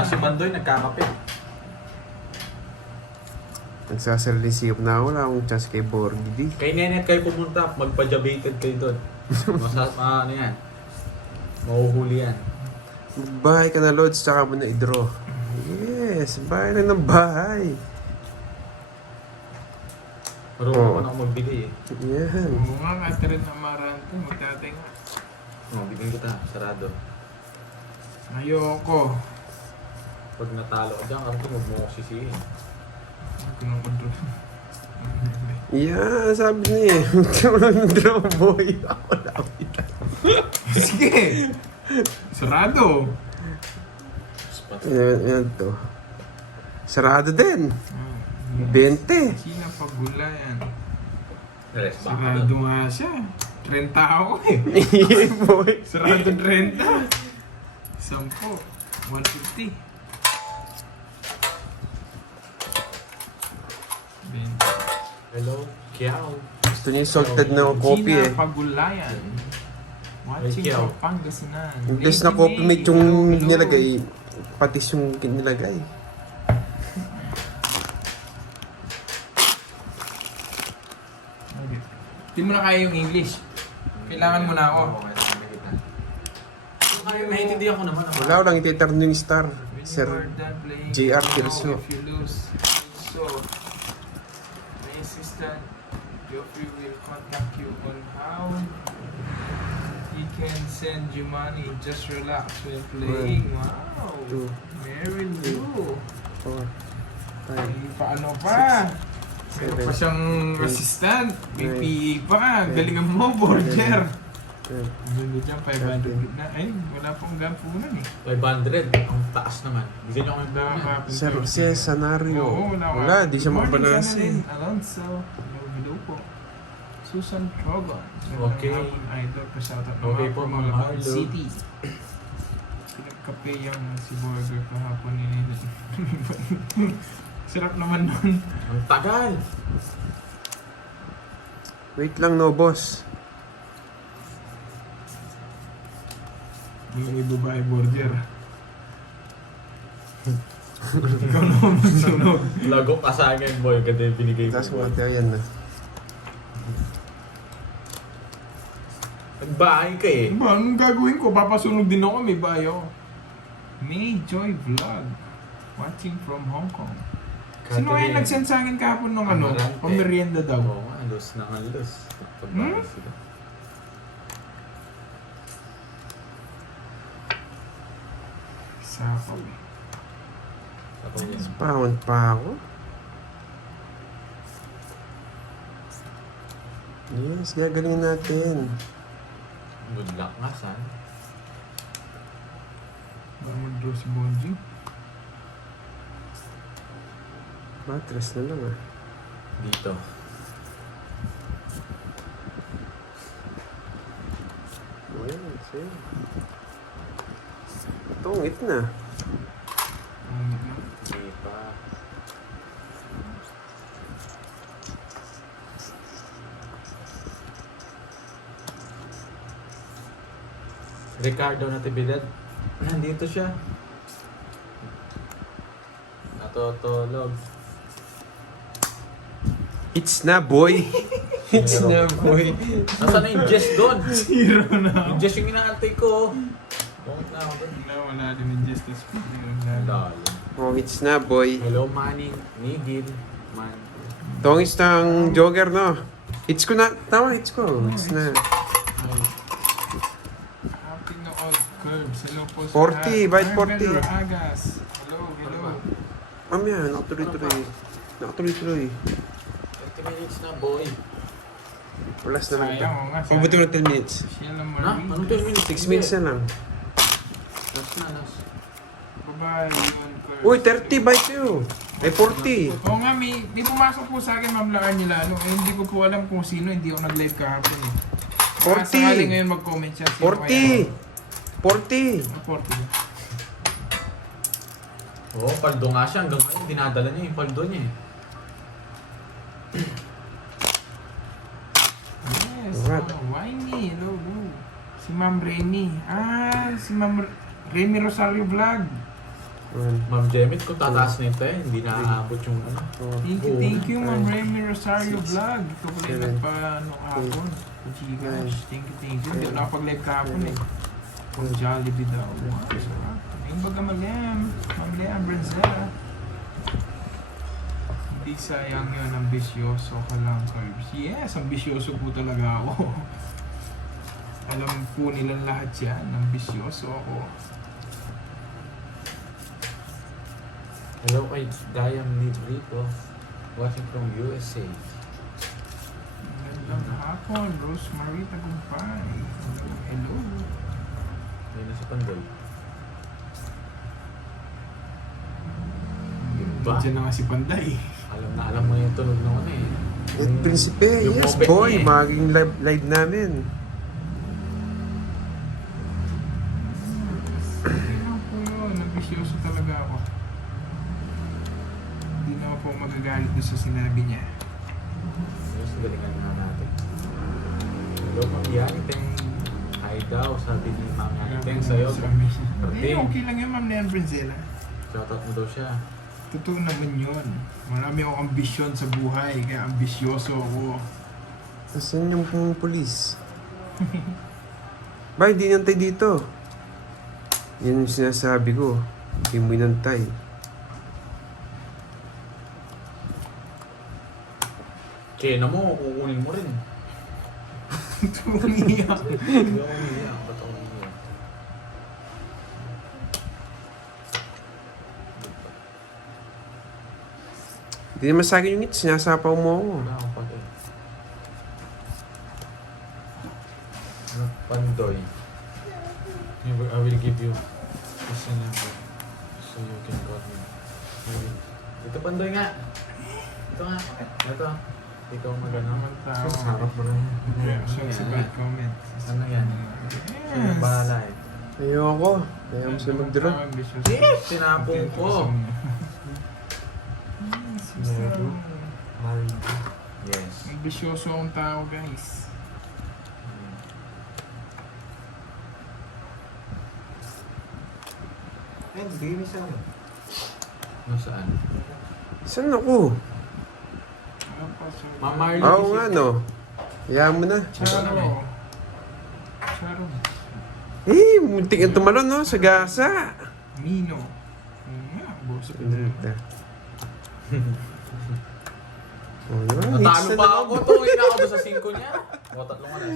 Wala si Mandoy, nagkakape. Nagsasarisip na ako. Wala akong chance kay Borgidi. Kay Nenet kayo pumunta, magpa-jabated kayo doon. Ano yan? Mahuhuli yan. Magbahay ka na, Lods, tsaka mo na i-draw. Yes, bahay lang ng bahay. Marunong ko na ako magbigay eh. Yan. Oo nga, Catherine Amarante, magtatay nga. Bigyan kita, sarado. Ayoko. Pag natalo ka dyan, karito huwag mo ako sisihin. Kinukontrol. Yeah, sabi niya eh. Draw boy. Ako lapit. Sige! Sarado! Yan to. Sarado din. 20. Sina pagulayan. Rest back Sarado nga siya. 30 ako eh. Yeah, boy. Sarado 30. 10. 150. 20. Hello, Kiao. Gusto niya yung salted na coffee eh. Sina pagulayan. Watching Ay, Kiao. from Pangasinan. Imbes na coffee mate yung nilagay, patis yung nilagay. Hindi mo na kaya yung English. Kailangan mo na ako. Naiintindihan ko naman. Wala ko lang ititurn yung star. When Sir you are done playing, JR you know Tirso. if you lose. So, my assistant, Geoffrey, will contact you on how he can send you money. Just relax when playing. Wow! 2, Very new. 4, 5, Paano pa? Meron 7, pa siyang assistant. May Nine. PE pa. Galingan mo, Borger. 10. Hindi dyan, 500 na. Ay, wala pong gapunan eh. 500, ang taas naman. Bigyan niyo kami ba? Sir Jose Sanario. Wala, di siya mabanasi. Alonso. Hello po. Susan Trogon. Okay. Idol pa shoutout Okay po, from Ma'am Malabon Marlo. City. Pinagkape yung si Burger kahapon ni Sarap naman nun. Ang tagal! Wait lang no, boss. May babae Burger. Ikaw naman magsunog. Lago ka sa akin, boy. Kasi binigay Tapos mo. mga tayo yan na. Nagbahay ka eh. Ba, anong gagawin ko? Papasunog din ako, may bayo. May Joy Vlog. Watching from Hong Kong. Sino kaya nag-send sa akin kahapon nung ano? Amarante. Pamerienda daw. Oo nga, los na nga los. Pagbahay sila. Sako. Ako yan. Pound pa ako. Yes, gagalingin natin. Good luck nga, san. Baka mag-draw si Bonji. Matras na lang ah. Dito. Ayan, sa'yo. Tungit na. Hindi pa. Ricardo Natividad. Nandito siya. Natutulog. It's na, boy. It's na, boy. Nasaan na yung Jess doon? Zero na. Yung Jess yung inaantay ko. Bongit na ako doon. Wala din yung Justice. Dahil. Oh, it's na, boy. Hello, Manny. Nigil. Man. Tongis ng jogger, no? It's ko na. Tama, it's ko. It's na. Happy na all curves. Hello po sa 40, lahat. bite Marvel 40. Agas. Hello, hello. Mamaya, nakatuloy-tuloy. Nakatuloy-tuloy. 30 minutes na, boy. Plus na lang. Sayang o nga. Pabuti mo 10 minutes. Siya lang Ha? Marie. Anong 10 minutes? 6 minutes na lang. Last na, last. Bye-bye. Yun, curves. Uy, 30 bite yun. Ay, 40. Oo nga, may pumasok po sa akin, Ma'am Laan nila. Ano, eh, hindi ko po alam kung sino, hindi ako nag-live kahapon eh. 40. Sakali ngayon mag-comment siya. Sino 40. 40. kaya? 40 ba? Oo, paldo nga siya. Hanggang ngayon, dinadala niya yung paldo niya eh. Yes. Alright. Winey. Hello, hello. Si Ma'am Remy. Si Ma'am Remy Rosario Vlog. Ma'am Jemit, kung tataas na ito hindi naaabot yung ano. Thank you, Ma'am Nine. Remy Rosario Vlog. Ikaw pala yung Seven. nagpa-ano kahapon. Gcash. Thank you. Hindi ako nakapag-live kahapon eh. Kung Jollibee daw. Wow, sarap. Yung baga Ma'am Leam Brenzella. Hindi sayang yun, ambisyoso ka lang, Carbs. Yes, ambisyoso po talaga ako. Alam po nilang lahat yan, ambisyoso ako. Hello kay Diam Nibrito, watching from USA. Magandang hapon, Rosemary Tagumpay. Hello. Ayun na si Pandoy. Diba? Diyan na nga si Panday. Alam mo yung tunog ng ano eh. At Prinsipe, Yung yes moped boy, niya eh. maging live namin. Ano po yun, ambisyoso talaga ako. Hindi na ako po magagalit doon sa sinabi niya. Mas galingan nga natin. Hello Ma'am Yaniteng. Hi daw, sabi ni Ma'am Yaniteng sa'yo. Hindi, okay lang yun, Ma'am Leon Brenzella. Shoutout mo daw siya. Totoo naman yun. Marami akong ambisyon sa buhay, kaya ambisyoso ako. Nasaan yung pong polis? Ba, hindi nantay dito. Yan yung sinasabi ko. Hindi mo inantay. Kena mo, kukunin mo rin. Tumiyak. Hindi ako umiiyak. Ba't ako umiiyak? Hindi naman sa akin yung ngit. Sinasapaw mo ako. Wala akong pag Pandoy. I will give you this number so you can call me. Ito Pandoy nga. Ito nga. Ito. Ito ang magano. Naman tao. Sarap mo rin. Reaction sa bad comment. Ano yan? Sino Yes. bahala eh? Ayoko. Kaya mo sila mag-draw. Yes! Sinapong ko. Yes. Ambisyoso akong tao, guys. Nasaan? Saan ako? Ano pa, sir? Ma'am Marley. Oo nga no. Hayaan mo na. Charo. Charo. Eh, muntik ang tumalon no, sa gasa. Mino. Boss. Oh, no, Natalo pa ako. Tungin ako doon sa 5 niya. O, tatlong oras.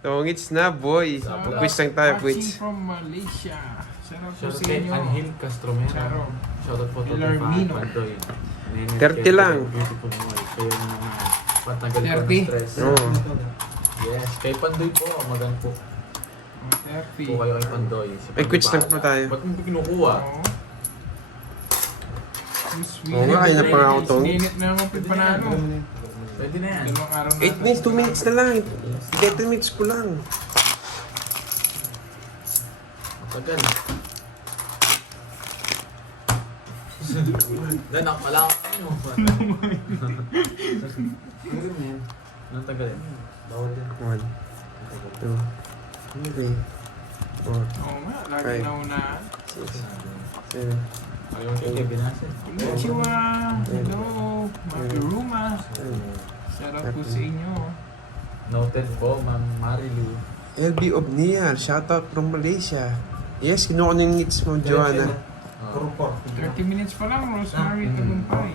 Tongits na, boy. Quiz lang tayo, quiz. Watching from Malaysia. Shout out po Shoutout sa kay inyo. Anhil Castromera. Charo. Shoutout po to Ilarmino. Pandoy. 30 lang. Beautiful mo. Kaya naman. Patagal ko 30. ng stress. Oo. Yes. Kay Pandoy po. Magan po. Happy. Po kayo kay Pandoy. Si Ay, quiz lang Pandoy po tayo. Ba't mo kinukuha? Oo nga, kaya na pa ako to. Sininit na ako panalo. Pwede na yan. Dalawang araw na. 8 minutes, 2 minutes na lang. 10 minutes ko lang. Matagal. Ganak pala ako. Anong tagal yan? Bawal yan. 1, 2, 3, 4, Oo nga, lagi Five. na unaan. 6, 7, Ayaw yung kay Binasin. Konnichiwa. Hello. Makiruma. 8, Shout out po sa inyo. Noted po, Ma'am Marilu. LB of Niar, shoutout from Malaysia. Yes, kinuha ko na yung ngits mo, Joanna. 30 minutes pa lang, Rosemary Tagumpay.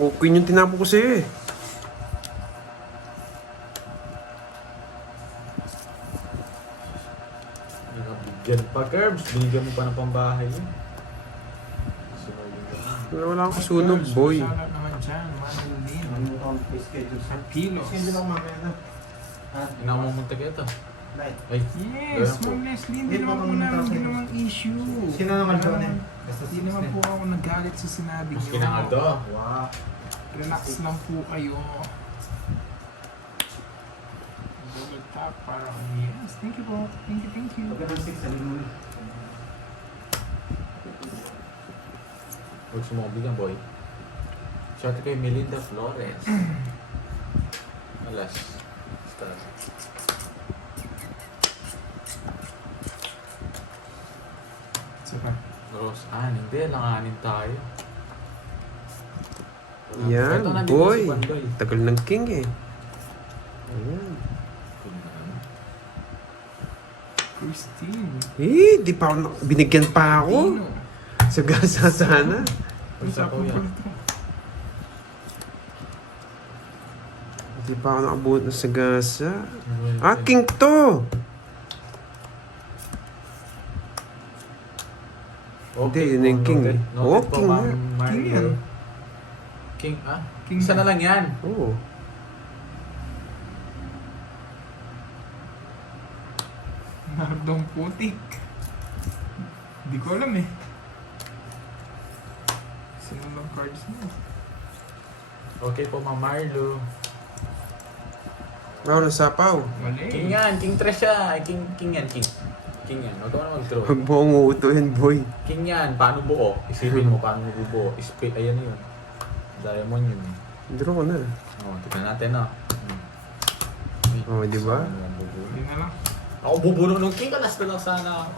Okay yung tinapo ko sa'yo eh. Nakabigyan pa, Curbs. Binigyan mo pa ng pambahay yun. Wala akong kasunog, boy. Shout out naman dyan, Manolin. Sa kilos. Inamumunta ka ito. Ay, Yes, Ma'am Leslie, hindi naman po namin ginawang issue. Sino naman doon eh? Hindi naman po ako nagalit sa sinabi mas niyo. kinangaldo. Wow. Relax lang po kayo. Double tap para yes. Thank you po. Thank you. Pagka ng 6, sabi mo. Huwag sumobig ang boy. Shout out kay Melinda Flores. Alas. Star. Saka. Rose Ann. Hindi, langanin tayo. Yan, Ito, nandito boy. si Bandoy. Tagal ng king eh. Ayan. Christine. Di pa ako, binigyan pa ako. Tino. Sagasa sana. Usapan ko na to. Di pa ako nakabuhat ng sagasa. King to! Hindi, yun yung king eh. Oo, king nga. King yan. King, ah? King Isa yan. na lang yan. Oo. Nardong putik. Hindi ko alam eh. Sino lang cards mo? Okay po, Ma'am Marlo. Wow, nasapaw. Mali. King yan, King Tres siya. King yan, King. King yan. Huwag ka na mag-throw. Huwag mo akong uutuhin, boy. King yan, paano buo? Isipin mo paano bubuo. Ayan yun. Diamond yun. Draw ko na. Tignan natin ah. Oh, di ba? Hindi na lang. Ako bubuno ng King, kalas na lang sana ako.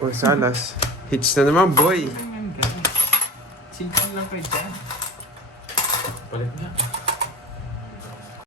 O, salas. Hits na naman, boy.